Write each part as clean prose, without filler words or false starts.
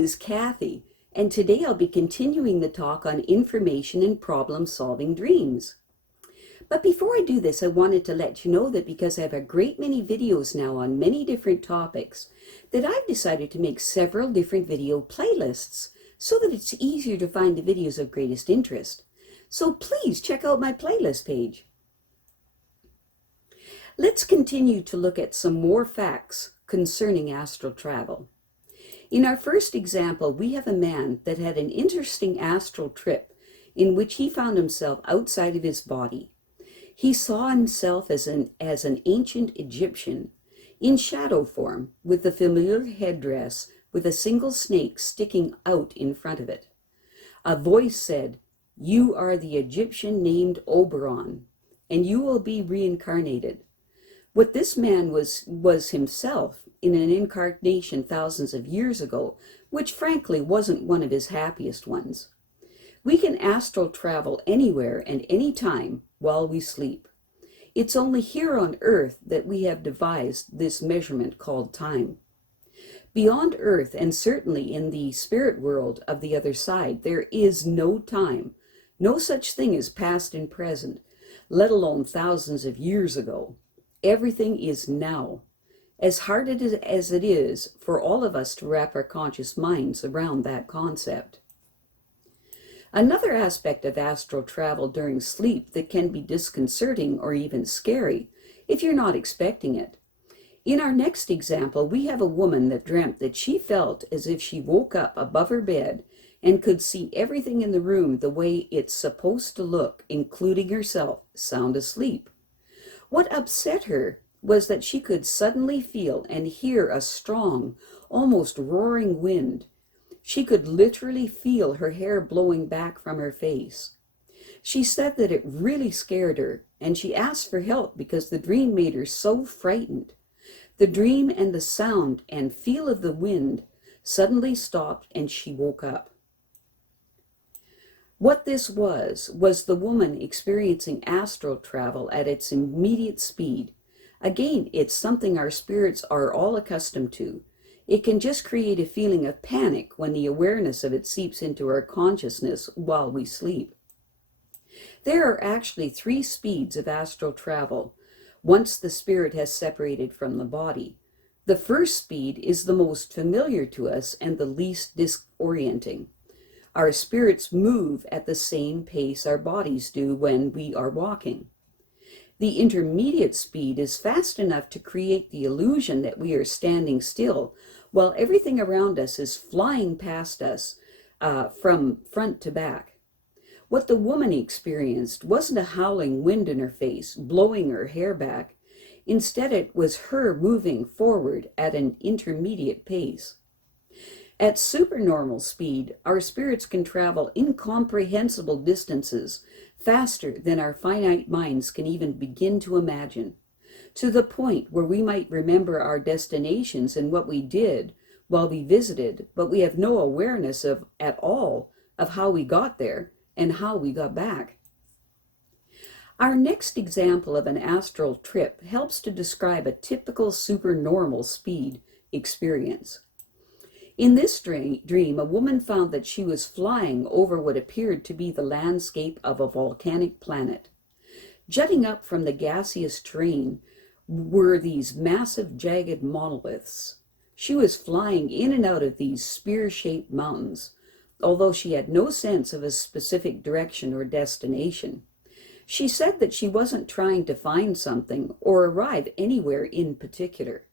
is Kathy, and today I'll be continuing the talk on information and problem-solving dreams. But before I do this, I wanted to let you know that because I have a great many videos now on many different topics, that I've decided to make several different video playlists so that it's easier to find the videos of greatest interest. So please check out my playlist page. Let's continue to look at some more facts concerning astral travel. In our first example, we have a man that had an interesting astral trip in which he found himself outside of his body. He saw himself as an ancient Egyptian, in shadow form, with the familiar headdress with a single snake sticking out in front of it. A voice said, "You are the Egyptian named Oberon, and you will be reincarnated." What this man was himself in an incarnation thousands of years ago, which frankly wasn't one of his happiest ones. We can astral travel anywhere and any time while we sleep. It's only here on Earth that we have devised this measurement called time. Beyond Earth, and certainly in the spirit world of the other side, there is no time, no such thing as past and present, let alone thousands of years ago. Everything is now. As hard as it is for all of us to wrap our conscious minds around that concept. Another aspect of astral travel during sleep that can be disconcerting or even scary if you're not expecting it. In our next example, we have a woman that dreamt that she felt as if she woke up above her bed and could see everything in the room the way it's supposed to look, including herself, sound asleep. What upset her was that she could suddenly feel and hear a strong, almost roaring wind. She could literally feel her hair blowing back from her face. She said that it really scared her, and she asked for help because the dream made her so frightened. The dream and the sound and feel of the wind suddenly stopped, and she woke up. What this was the woman experiencing astral travel at its immediate speed. Again, it's something our spirits are all accustomed to. It can just create a feeling of panic when the awareness of it seeps into our consciousness while we sleep. There are actually 3 speeds of astral travel, once the spirit has separated from the body. The first speed is the most familiar to us and the least disorienting. Our spirits move at the same pace our bodies do when we are walking. The intermediate speed is fast enough to create the illusion that we are standing still, while everything around us is flying past us from front to back. What the woman experienced wasn't a howling wind in her face, blowing her hair back. Instead, it was her moving forward at an intermediate pace. At supernormal speed, our spirits can travel incomprehensible distances faster than our finite minds can even begin to imagine, to the point where we might remember our destinations and what we did while we visited, but we have no awareness at all of how we got there and how we got back. Our next example of an astral trip helps to describe a typical supernormal speed experience. In this dream, a woman found that she was flying over what appeared to be the landscape of a volcanic planet. Jutting up from the gaseous terrain were these massive jagged monoliths. She was flying in and out of these spear-shaped mountains, although she had no sense of a specific direction or destination. She said that she wasn't trying to find something or arrive anywhere in particular.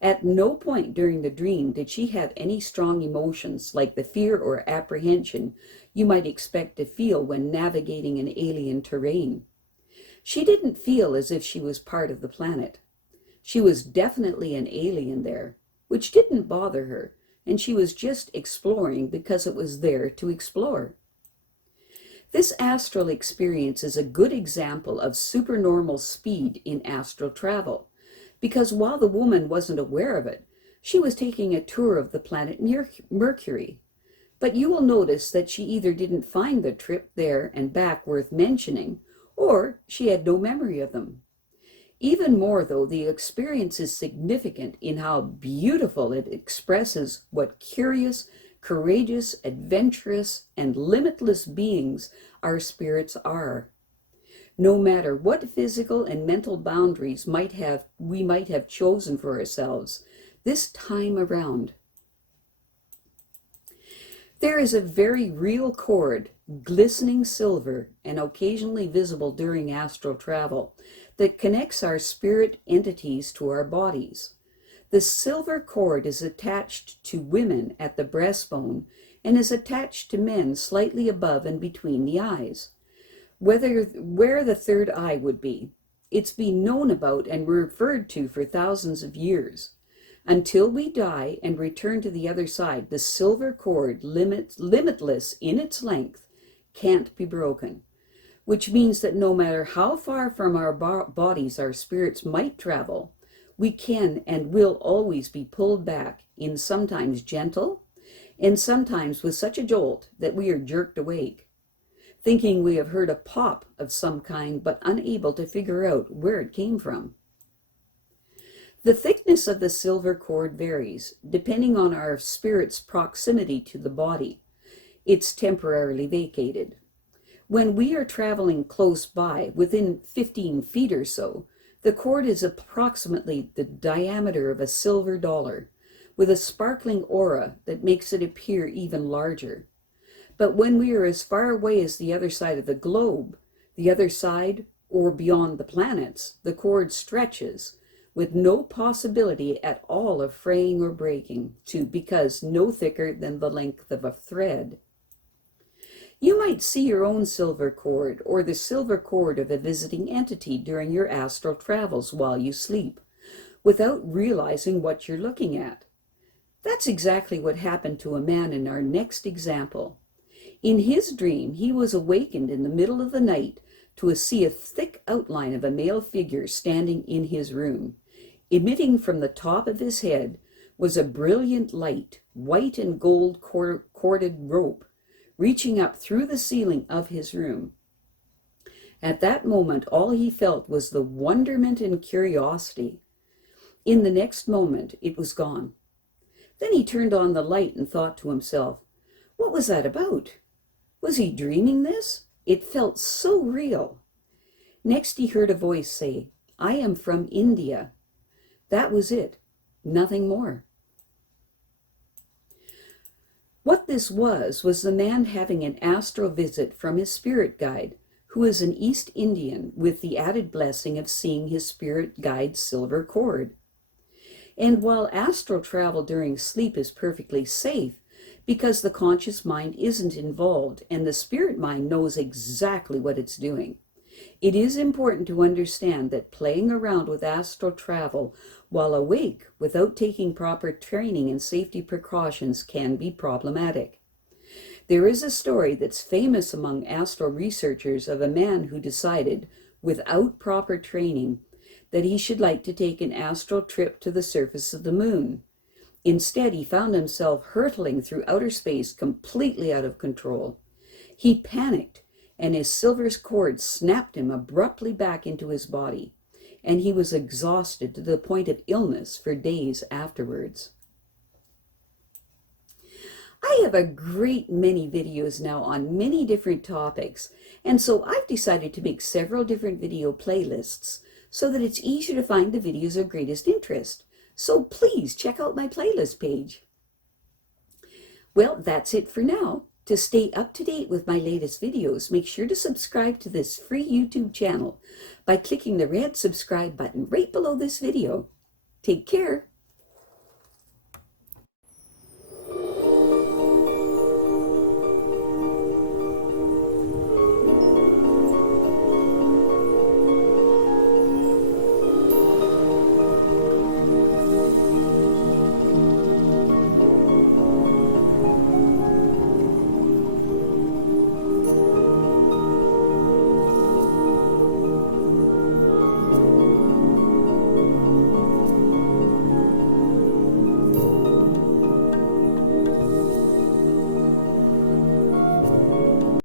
At no point during the dream did she have any strong emotions like the fear or apprehension you might expect to feel when navigating an alien terrain. She didn't feel as if she was part of the planet. She was definitely an alien there, which didn't bother her, and she was just exploring because it was there to explore. This astral experience is a good example of supernormal speed in astral travel, because while the woman wasn't aware of it, she was taking a tour of the planet Mercury. But you will notice that she either didn't find the trip there and back worth mentioning, or she had no memory of them. Even more, though, the experience is significant in how beautiful it expresses what curious, courageous, adventurous, and limitless beings our spirits are. No matter what physical and mental boundaries we might have chosen for ourselves this time around. There is a very real cord, glistening silver and occasionally visible during astral travel, that connects our spirit entities to our bodies. The silver cord is attached to women at the breastbone and is attached to men slightly above and between the eyes, where the third eye would be. It's been known about and referred to for thousands of years. Until we die and return to the other side, the silver cord, limitless in its length, can't be broken, which means that no matter how far from our bodies our spirits might travel, we can and will always be pulled back, in sometimes gentle and sometimes with such a jolt that we are jerked awake, thinking we have heard a pop of some kind but unable to figure out where it came from. The thickness of the silver cord varies, depending on our spirit's proximity to the body. It's temporarily vacated. When we are traveling close by, within 15 feet or so, the cord is approximately the diameter of a silver dollar, with a sparkling aura that makes it appear even larger. But when we are as far away as the other side of the globe, the other side, or beyond the planets, the cord stretches, with no possibility at all of fraying or breaking, because no thicker than the length of a thread. You might see your own silver cord or the silver cord of a visiting entity during your astral travels while you sleep, without realizing what you're looking at. That's exactly what happened to a man in our next example. In his dream, he was awakened in the middle of the night to see a thick outline of a male figure standing in his room. Emitting from the top of his head was a brilliant light, white and gold corded rope, reaching up through the ceiling of his room. At that moment, all he felt was the wonderment and curiosity. In the next moment, it was gone. Then he turned on the light and thought to himself, what was that about? Was he dreaming this? It felt so real. Next he heard a voice say, I am from India. That was it, nothing more. What this was the man having an astral visit from his spirit guide, who is an East Indian, with the added blessing of seeing his spirit guide's silver cord. And while astral travel during sleep is perfectly safe, because the conscious mind isn't involved and the spirit mind knows exactly what it's doing, it is important to understand that playing around with astral travel while awake without taking proper training and safety precautions can be problematic. There is a story that's famous among astral researchers of a man who decided, without proper training, that he should like to take an astral trip to the surface of the moon. Instead, he found himself hurtling through outer space completely out of control. He panicked, and his silver cord snapped him abruptly back into his body, and he was exhausted to the point of illness for days afterwards. I have a great many videos now on many different topics, and so I've decided to make several different video playlists so that it's easier to find the videos of greatest interest. So please check out my playlist page. Well, that's it for now. To stay up to date with my latest videos, make sure to subscribe to this free YouTube channel by clicking the red subscribe button right below this video. Take care.